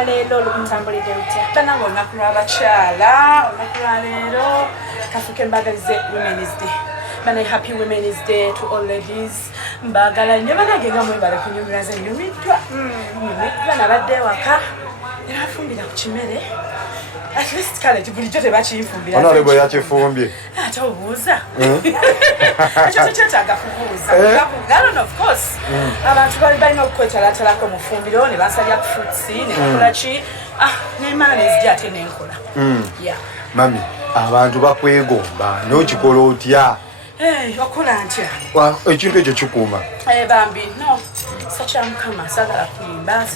lwa leero lutambulidde lutya? Banange olunaku lw'abakyala, olunaku lwa leero kafuke mbagalize Women's Day. Banange happy Women's Day to all ladies. Mbagala nnyo banange nga mwebale kunyumira ze nyumiddwa. Nyumiddwa nabadde ewaka. Era afumbira ku kimere. At least kale bulijjo tebakifumbira. Honorable yakifumbye. Ate obuuza. Ekyo kyetaaga kubuuza. Galo of course. Abantu balina okukwetalatalako mu fumbiro ne basalya fruits ne bakola ki. N'emala nezijja ate n'enkola. Mami, abantu bakwegomba n'okikola otya? Okola ntya? Ekintu ekyo kikuuma. Bambi no sacha mukama sagala kuyimba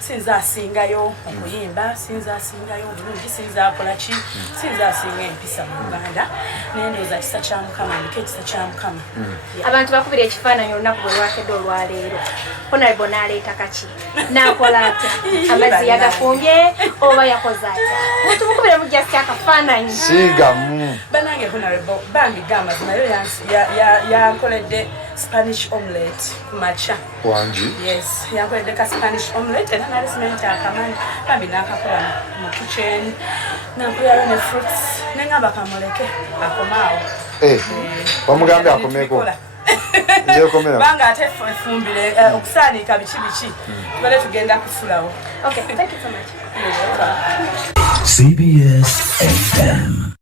sinza asingayo okuyimba sinza asingayo obulungi sinza akola ki sinza asinga empisa mu Uganda nendoza kisa kya mukama ndikekisa kya mukama. Abantu bakubira ekifaananyi olunaku bwe lwakedde olwaleero Honorable n'aleeta kaki n'akola atya amazzi yagafumbye oba yakoze atya muntu mukubira mu just akafaananyi siigamu banange Honorable bambi gamazima yo yankoledde Spanish omelette kumacha. Wanji? Yes, yankoledde ka Spanish omelette era nali simanyi akamanyi bambi n'akakola mu kitchen nakuyayo ne fruits nengamba kamuleke akomaawo. Wamugambye akomeeko? Banga ate efumbire okusaanika biki tubale tugenda kusulawo. Okay, thank you so much. CBS FM.